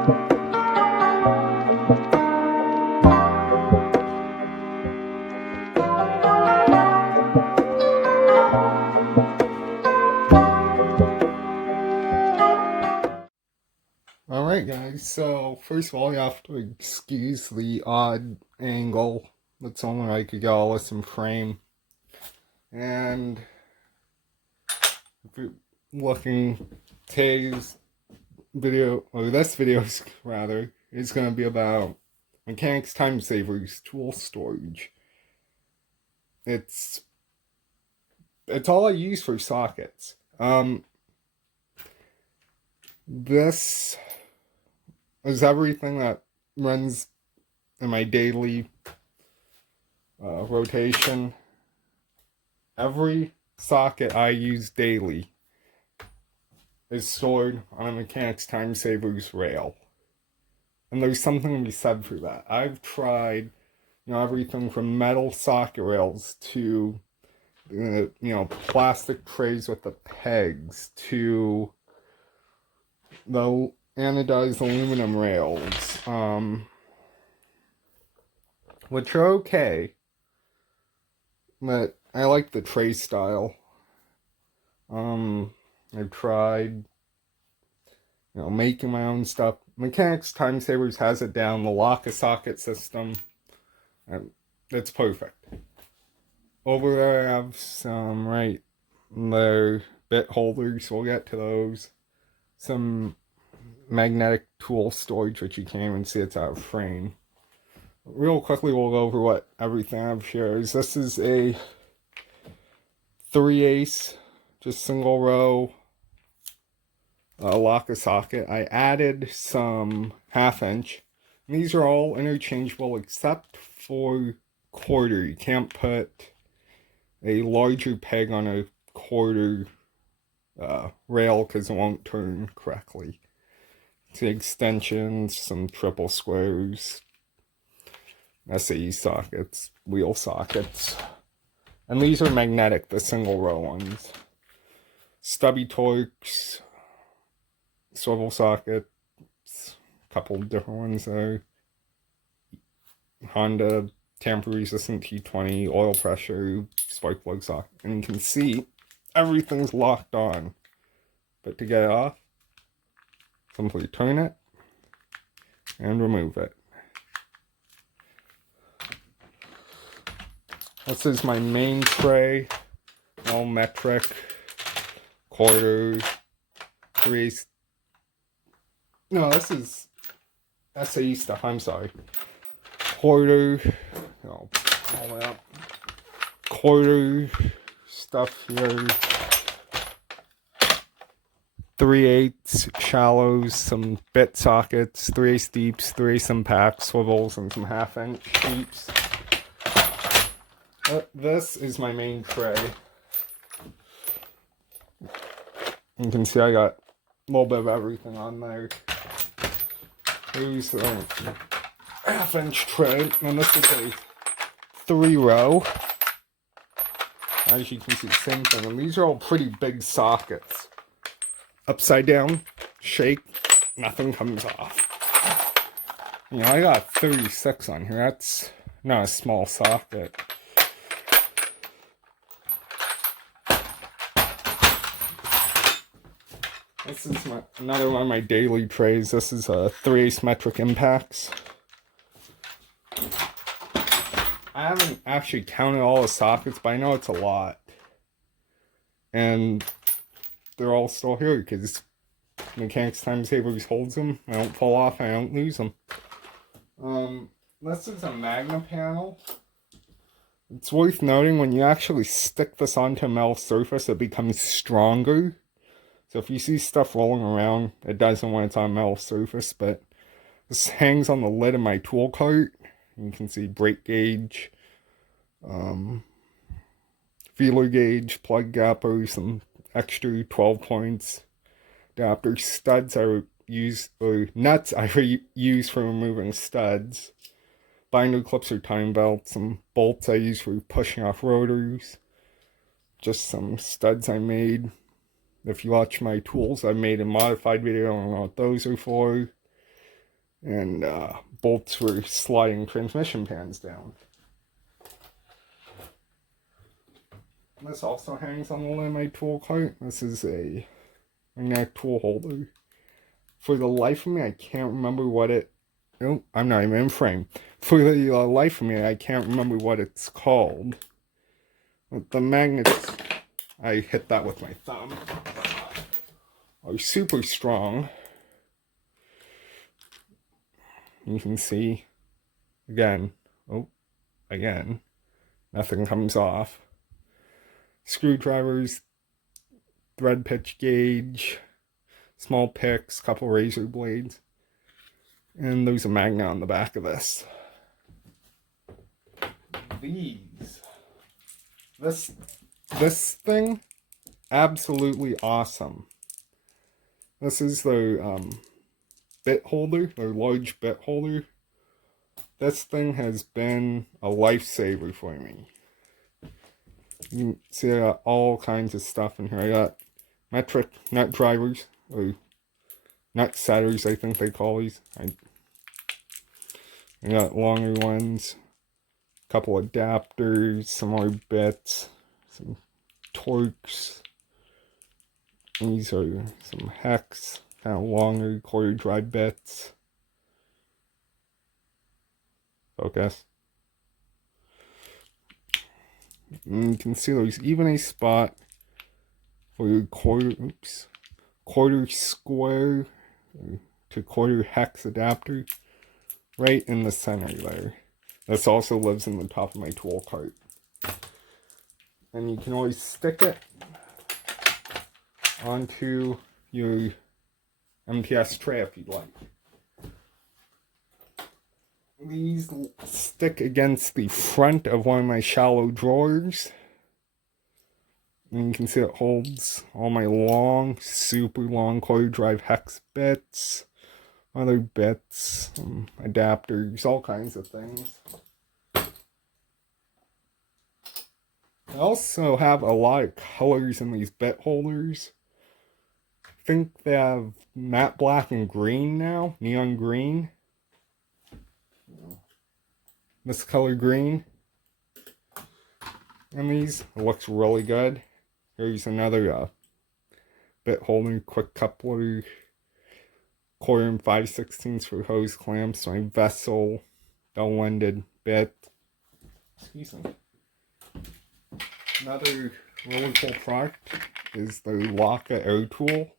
Alright guys, so first of all you have to excuse the odd angle. That's only like you gotta listen frame. And if you're looking, today's video, or this video's rather, is gonna be about mechanics time savers tool storage. It's all I use for sockets. This is everything that runs in my daily rotation. Every socket I use daily is stored on a mechanics time savers rail, and there's something to be said for that. I've tried, everything from metal socket rails to plastic trays with the pegs to the anodized aluminum rails, which are okay, but I like the tray style. I've tried, making my own stuff. Mechanics Time Savers has it down. The LAKEY socket system, it's perfect. Over there I have some, their bit holders. We'll get to those. Some magnetic tool storage, which you can't even see, it's out of frame. Real quickly, we'll go over what everything I have here is. This is a 3/8, just single row LAKEY socket. I added some 1/2 inch. And these are all interchangeable except for quarter. You can't put a larger peg on a quarter rail because it won't turn correctly. The extensions, some triple squares, SAE sockets, wheel sockets, and these are magnetic, the single row ones. Stubby Torx, swivel sockets, a couple different ones there. Honda tamper resistant T20, oil pressure, spark plug socket, and you can see everything's locked on. But to get it off, simply turn it and remove it. This is my main tray, all metric, quarter, 3/8. No, this is SAE stuff, I'm sorry. Quarter, all the way up. Quarter stuff here. 3/8 shallows, some bit sockets, 3/8 deeps, 3/8 impact swivels, and some 1/2 inch deeps. This is my main tray. You can see I got a little bit of everything on there. Here's the 1/2 inch tray, and this is a 3-row. As you can see, same thing, and these are all pretty big sockets. Upside down, shake, nothing comes off. I got 36 on here. That's not a small socket. This is another one of my daily trays. This is a 3/8 metric impacts. I haven't actually counted all the sockets, but I know it's a lot. And they're all still here because Mechanics Time Savers holds them. I don't fall off, I don't lose them. This is a magna panel. It's worth noting when you actually stick this onto a metal surface, it becomes stronger. So if you see stuff rolling around, it doesn't when it's on a metal surface, but this hangs on the lid of my tool cart. You can see brake gauge, feeler gauge, plug gapper, some extra 12 points, adapter studs I use, or nuts I use for removing studs, binder clips or time belts, some bolts I use for pushing off rotors, just some studs I made. If you watch my tools, I made a modified video on what those are for. and bolts for sliding transmission pans down. This also hangs on the limb of my tool cart. This is a magnetic tool holder. For the life of me, I can't remember what it... Oh, I'm not even in frame. For the life of me, I can't remember what it's called. But the magnets, I hit that with my thumb, are super strong. You can see, again, nothing comes off. Screwdrivers, thread pitch gauge, small picks, couple razor blades, and there's a magnet on the back of this. This thing, absolutely awesome. This is their bit holder, their large bit holder. This thing has been a lifesaver for me. You can see I got all kinds of stuff in here. I got metric nut drivers, or nut setters, I think they call these. I got longer ones, a couple adapters, some more bits, some Torx. These are some hex, kind of longer quarter drive bits. Focus. And you can see there's even a spot for your quarter square to quarter hex adapter right in the center there. This also lives in the top of my tool cart. And you can always stick it onto your MTS tray if you'd like. These stick against the front of one of my shallow drawers. And you can see it holds all my long, super long quarter drive hex bits, other bits, adapters, all kinds of things. I also have a lot of colors in these bit holders. I think they have matte black and green now, neon green. This color green. And these, it looks really good. Here's another bit holder, quick coupler, quarter and 5/16 for hose clamps, my vessel, double-ended bit. Excuse me. Another really cool product is the LAKEY air tool.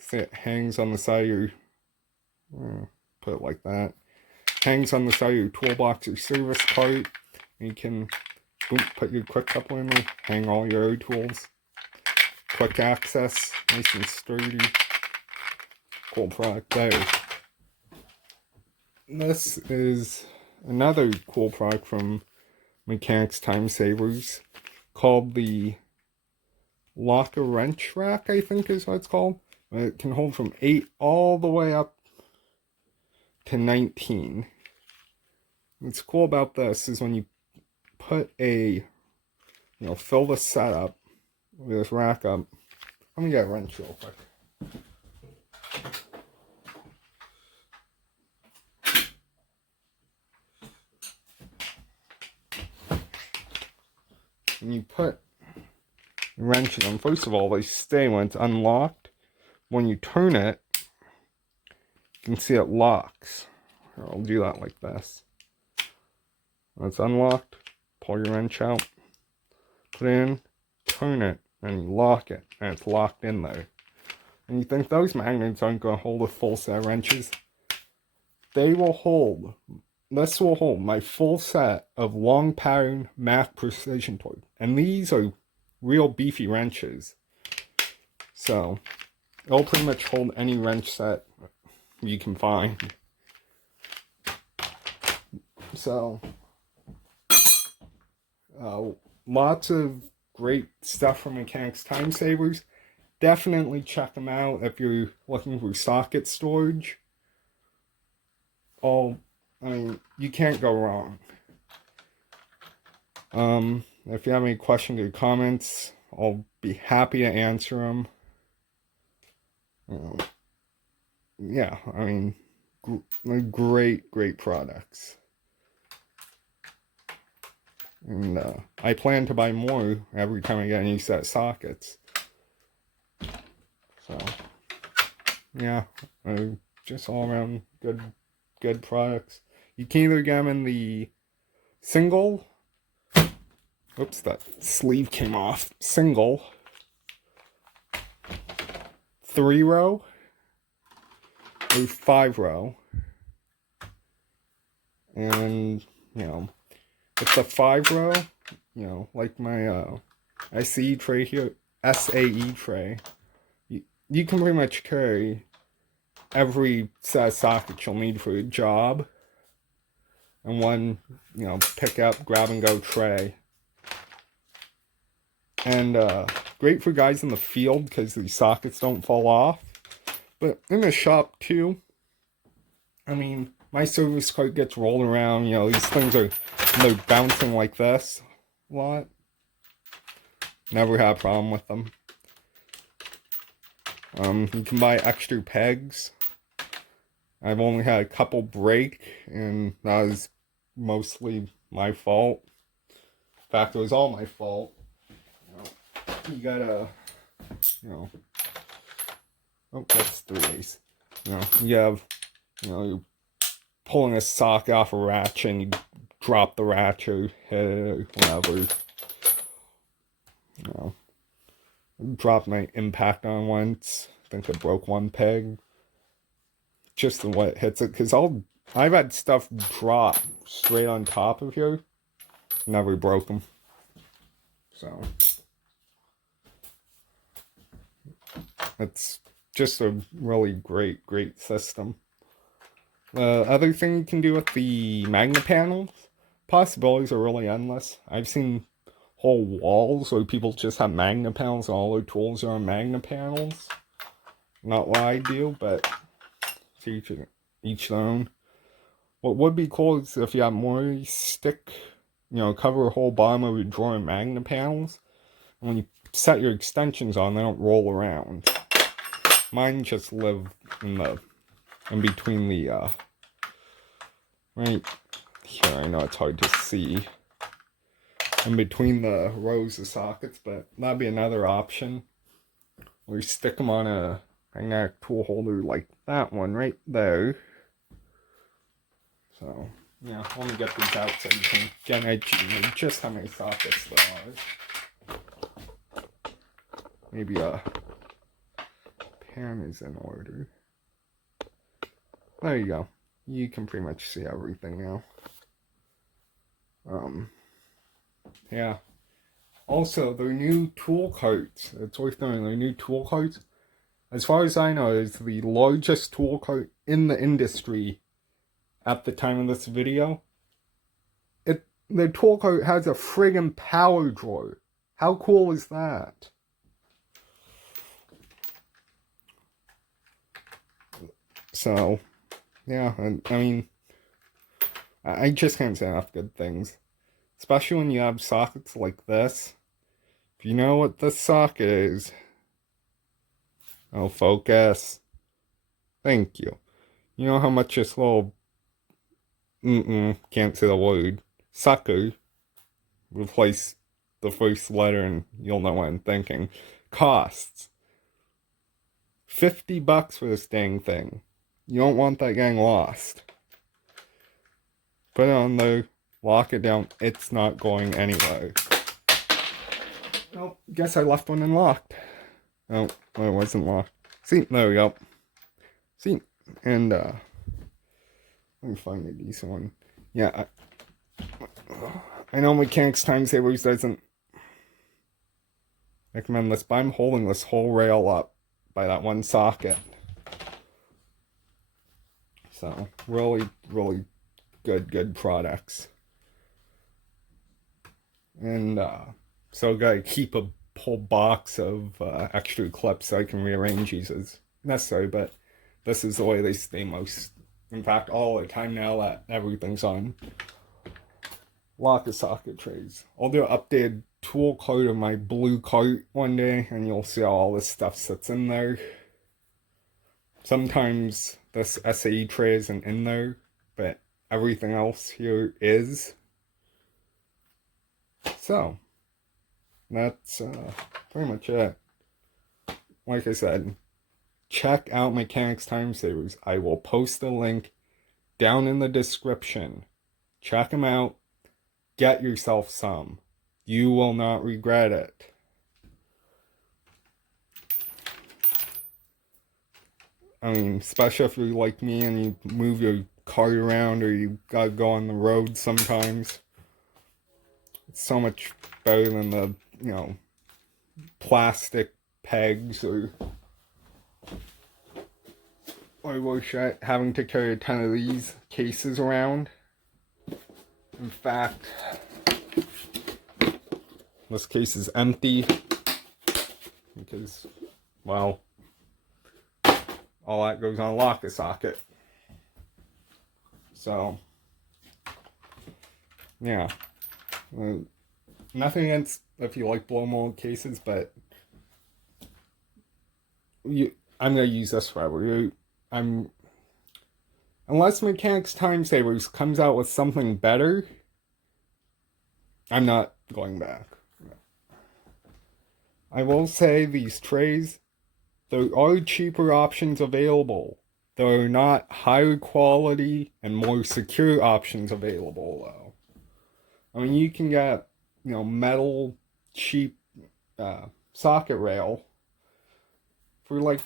See, it hangs on the side of your, put it like that. Hangs on the side of your toolbox or service cart. And you can put your quick coupler in there, hang all your air tools. Quick access, nice and sturdy. Cool product there. This is another cool product from Mechanics Time Savers called the LAKEY wrench rack, I think is what it's called. It can hold from 8 all the way up to 19. What's cool about this is when you put fill the setup with this rack up. Let me get a wrench real quick. When you put the wrench in them, first of all, they stay when it's unlocked. When you turn it, you can see it locks. I'll do that like this. When it's unlocked, pull your wrench out, put it in, turn it, and you lock it, and it's locked in there. And you think those magnets aren't going to hold a full set of wrenches? They will hold. This will hold my full set of long pattern Mac precision torque. And these are real beefy wrenches. So, it'll pretty much hold any wrench set you can find. So, lots of great stuff from Mechanics Time Savers. Definitely check them out if you're looking for socket storage. You can't go wrong. If you have any questions or comments, I'll be happy to answer them. yeah, I mean, great products. And I plan to buy more every time I get a new set of sockets. So, yeah, just all around good products. You can either get them in the single. Oops, that sleeve came off. Single 3-row or 5-row. And, you know, it's a 5-row, you know, like my SAE tray here, SAE tray. You can pretty much carry every set of sockets you'll need for a job and one, you know, pick up, grab and go tray. And great for guys in the field because these sockets don't fall off. But in the shop too, I mean, my service cart gets rolled around, you know, these things they're bouncing like this a lot. Never had a problem with them. You can buy extra pegs. I've only had a couple break, and that was mostly my fault. In fact, it was all my fault. You gotta, you know, oh, that's 3 days. You know, you have, you know, you're pulling a sock off a ratchet and you drop the ratchet or hit it or whatever. You know, I dropped my impact on once. I think I broke one peg. Just the way it hits it, because I've had stuff drop straight on top of here. Never broke them. So it's just a really great system. The other thing you can do with the magnet panels, possibilities are really endless. I've seen whole walls where people just have magnet panels and all their tools are on magnet panels. Not what I do, but each their own. What would be cool is if you have more stick, you know, cover a whole bottom of your drawer in magnet panels. And when you set your extensions on, they don't roll around. Mine just live in between the right here. I know it's hard to see. In between the rows of sockets, but that'd be another option. We stick them on a magnetic tool holder like that one right there. So, yeah, let me get these out so you can get an idea just how many sockets there are. Maybe a pan is in order. There you go. You can pretty much see everything now. Yeah. Also, their new tool carts. It's worth knowing their new tool carts. As far as I know, is the largest tool cart in the industry at the time of this video. The tool cart has a friggin' power drawer. How cool is that? So, yeah, I mean, I just can't say enough good things. Especially when you have sockets like this. If you know what this socket is. Oh, focus. Thank you. You know how much this little can't say the word, sucker, replace the first letter and you'll know what I'm thinking, costs. $50 for this dang thing. You don't want that getting lost. Put it on there, lock it down, it's not going anywhere. Well, guess I left one unlocked. Oh, it wasn't locked. See, there we go. See, and let me find a decent one. Yeah, I know Mechanics Time Savers doesn't recommend this, but I'm holding this whole rail up by that one socket. So, really good products. And so I gotta keep a whole box of extra clips so I can rearrange these as necessary, but this is the way they stay most. In fact, all the time now that everything's on lock of socket trays. I'll do an updated tool cart of my blue cart one day, and you'll see how all this stuff sits in there. Sometimes this SAE tray isn't in there, but everything else here is. So, that's pretty much it. Like I said, check out Mechanics Time Savers. I will post the link down in the description. Check them out. Get yourself some. You will not regret it. I mean, especially if you're like me and you move your cart around or you gotta go on the road sometimes. It's so much better than the, plastic pegs or having to carry a ton of these cases around. In fact, this case is empty because, well, all that goes on a locker socket. So, yeah. Nothing against if you like blow mold cases, but I'm going to use this forever. Unless Mechanics Time Savers comes out with something better, I'm not going back. I will say these trays, there are cheaper options available. There are not higher quality and more secure options available, though. I mean, you can get, metal, cheap socket rail for like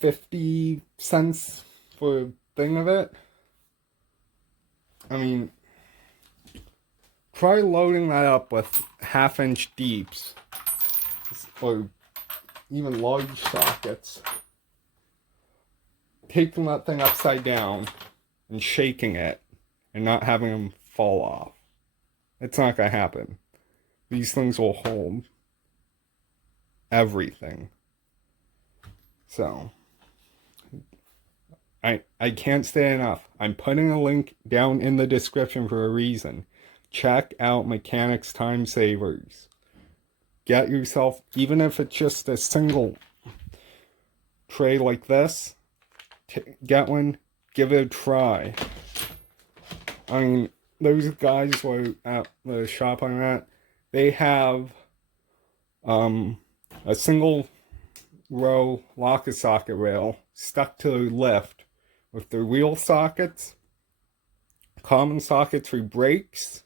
50 cents for a thing of it. I mean, try loading that up with 1/2 inch deeps or even large sockets, taking that thing upside down and shaking it and not having them fall off. It's not gonna happen. These things will hold everything. So I can't say enough. I'm putting a link down in the description for a reason. Check out Mechanics Time Savers. Get yourself, even if it's just a single tray like this, get one, give it a try. I mean, those guys who are at the shop I'm at, they have a single row locker socket rail stuck to their lift with their wheel sockets, common sockets for brakes,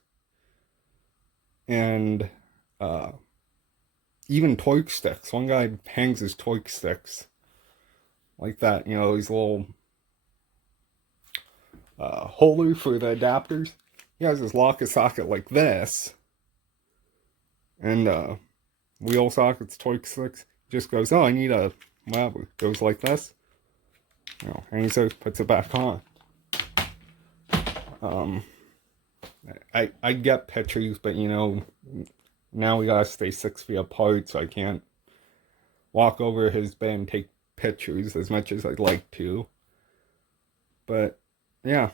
and even torque sticks. One guy hangs his torque sticks like that, these little holder for the adapters. He has his locker socket like this, and wheel sockets, torque sticks. Just goes, oh, I need a whatever. Goes like this, hangs it, puts it back on. I get pictures, but now we gotta stay 6 feet apart, so I can't walk over his bed and take pictures as much as I'd like to. But yeah,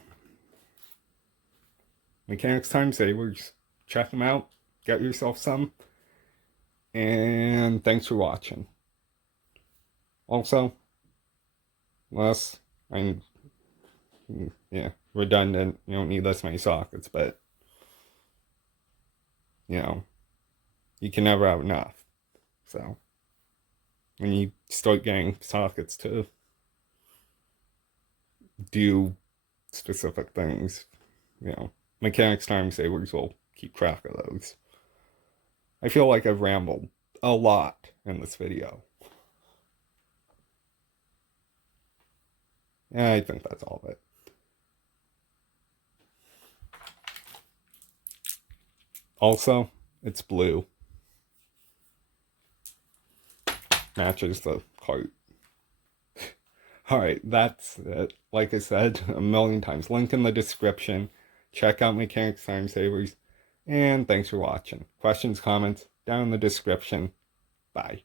Mechanics Time Savers, check them out, get yourself some, and thanks for watching. Also, I'm redundant, you don't need this many sockets, but you can never have enough. So when you start getting sockets to do specific things, Mechanics Time Savers will keep track of those. I feel like I've rambled a lot in this video. And I think that's all of it. Also, it's blue. Matches the cart. Alright, that's it. Like I said a million times, link in the description. Check out Mechanics Time Savers. And thanks for watching. Questions, comments, down in the description. Bye.